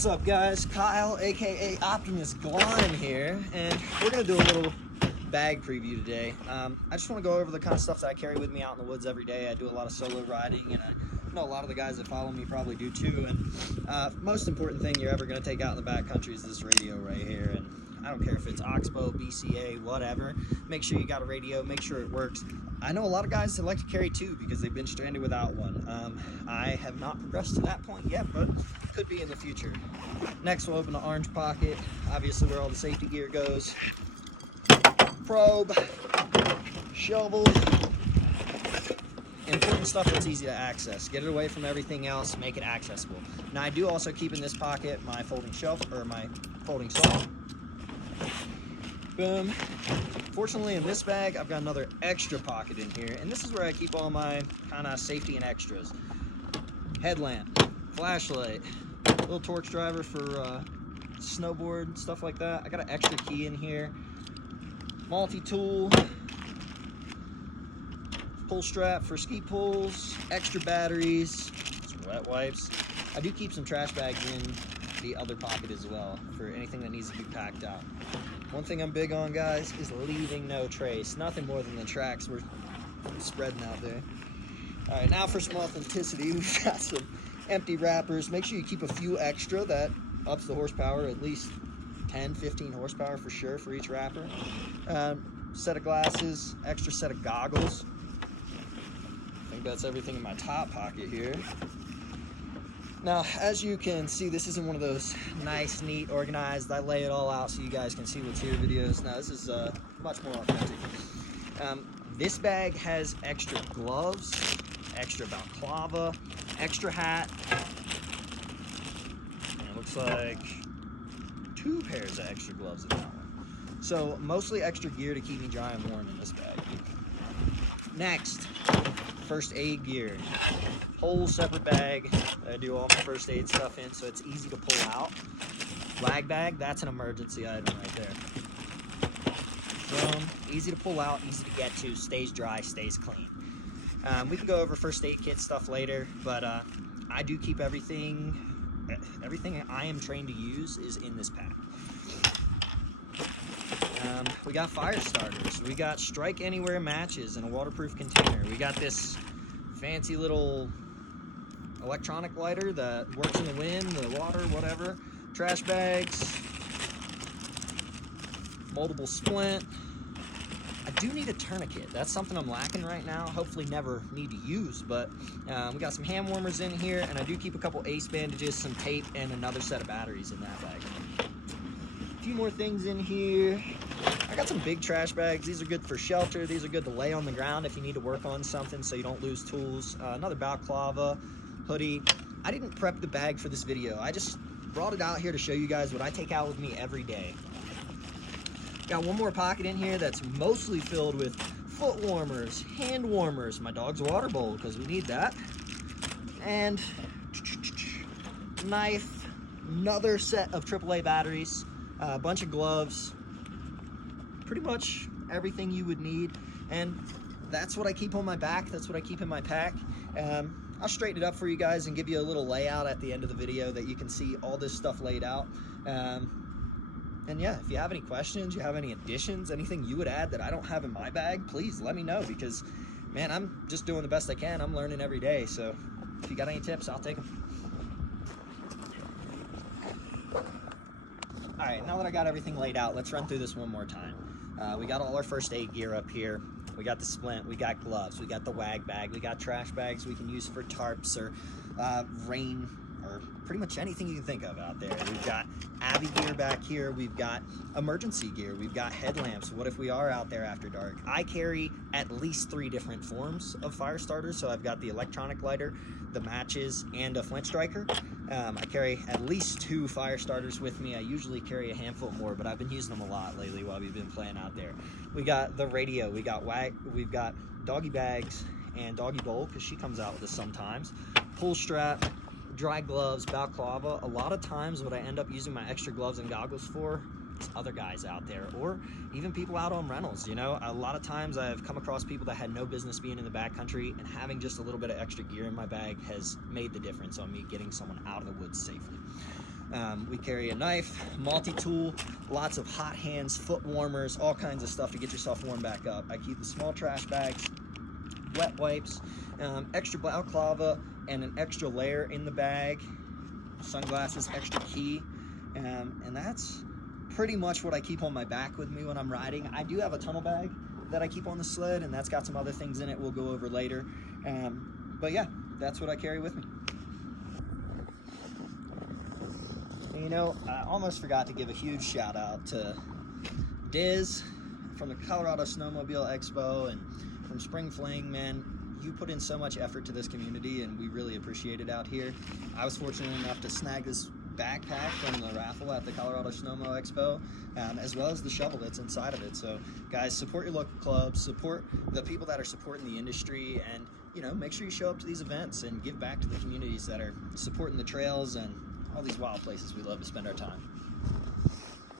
What's up, guys? Kyle, aka Optimus Glime here, and we're gonna do a little bag preview today. I just want to go over the kind of stuff that I carry with me out in the woods every day. I do a lot of solo riding, and I know a lot of the guys that follow me probably do too. And most important thing you're ever gonna take out in the backcountry is this radio right here. And I don't care if it's Oxbow, BCA, whatever. Make sure you got a radio. Make sure it works. I know a lot of guys that like to carry two because they've been stranded without one. I have not progressed to that point yet, but could be in the future. Next, we'll open the orange pocket, obviously where all the safety gear goes. Probe, shovel, important stuff that's easy to access. Get it away from everything else, make it accessible. Now, I do also keep in this pocket my folding shelf, or my folding saw. Boom. Fortunately, in this bag, I've got another extra pocket in here, and this is where I keep all my kind of safety and extras. Headlamp, flashlight, little torch driver for snowboard, stuff like that. I got an extra key in here, multi-tool, pull strap for ski pulls, extra batteries, some wet wipes. I do keep some trash bags in the other pocket as well for anything that needs to be packed out. One thing I'm big on, guys, is leaving no trace. Nothing more than the tracks we're spreading out there. All right, now for some authenticity, we've got some empty wrappers. Make sure you keep a few extra. That ups the horsepower, at least 10, 15 horsepower for sure for each wrapper. Set of glasses, extra set of goggles. I think that's everything in my top pocket here. Now, as you can see, this isn't one of those nice, neat, organized, I lay it all out so you guys can see what's here videos. Now, this is much more authentic. This bag has extra gloves, extra balaclava, extra hat, and it looks like 2 pairs of extra gloves in that one. So, mostly extra gear to keep me dry and warm in this bag. Next, first aid gear. Whole separate bag that I do all my first aid stuff in, so it's easy to pull out. Lag bag, that's an emergency item right there. Easy to pull out, easy to get to, stays dry, stays clean. We can go over first aid kit stuff later, but I do keep everything I am trained to use is in this pack. We got fire starters, we got strike anywhere matches in a waterproof container. We got this fancy little electronic lighter that works in the wind, the water, whatever. Trash bags, moldable splint. I do need a tourniquet. That's something I'm lacking right now. Hopefully never need to use, but we got some hand warmers in here, and I do keep a couple ace bandages, some tape, and another set of batteries in that bag. A few more things in here. I got some big trash bags. These are good for shelter. These are good to lay on the ground if you need to work on something so you don't lose tools. Another balaclava, hoodie. I didn't prep the bag for this video. I just brought it out here to show you guys what I take out with me every day. Got one more pocket in here that's mostly filled with foot warmers, hand warmers, my dog's water bowl because we need that, and knife, another set of AAA batteries, a bunch of gloves, pretty much everything you would need. And that's what I keep on my back, that's what I keep in my pack. I'll straighten it up for you guys and give you a little layout at the end of the video that you can see all this stuff laid out. And yeah, if you have any questions, you have any additions, anything you would add that I don't have in my bag, please let me know, because man, I'm just doing the best I can. I'm learning every day, so if you got any tips, I'll take them. All right, now that I got everything laid out, let's run through this one more time. We got all our first aid gear up here. We got the splint, we got gloves, we got the wag bag, we got trash bags we can use for tarps or rain, or pretty much anything you can think of out there. We've got Avi gear back here, we've got emergency gear, we've got headlamps. What if we are out there after dark? I carry at least 3 different forms of fire starters, so I've got the electronic lighter, the matches, and a flint striker. I carry at least 2 fire starters with me. I usually carry a handful more, but I've been using them a lot lately while we've been playing out there. We got the radio, we've got doggy bags and doggy bowl, because she comes out with us sometimes, pull strap, dry gloves, balaclava. A lot of times what I end up using my extra gloves and goggles for is other guys out there, or even people out on rentals. You know, a lot of times I've come across people that had no business being in the backcountry, and having just a little bit of extra gear in my bag has made the difference on me getting someone out of the woods safely. We carry a knife, multi-tool, lots of hot hands, foot warmers, all kinds of stuff to get yourself warmed back up. I keep the small trash bags, wet wipes, extra balaclava, and an extra layer in the bag, sunglasses, extra key, and that's pretty much what I keep on my back with me when I'm riding. I do have a tunnel bag that I keep on the sled, and that's got some other things in it we'll go over later. But yeah, that's what I carry with me. And, you know, I almost forgot to give a huge shout out to Diz from the Colorado Snowmobile Expo and from Spring Fling. Man, you put in so much effort to this community, and we really appreciate it out here. I was fortunate enough to snag this backpack from the raffle at the Colorado Snowmobile Expo, as well as the shovel that's inside of it. So guys, support your local clubs, support the people that are supporting the industry, and you know, make sure you show up to these events and give back to the communities that are supporting the trails and all these wild places we love to spend our time.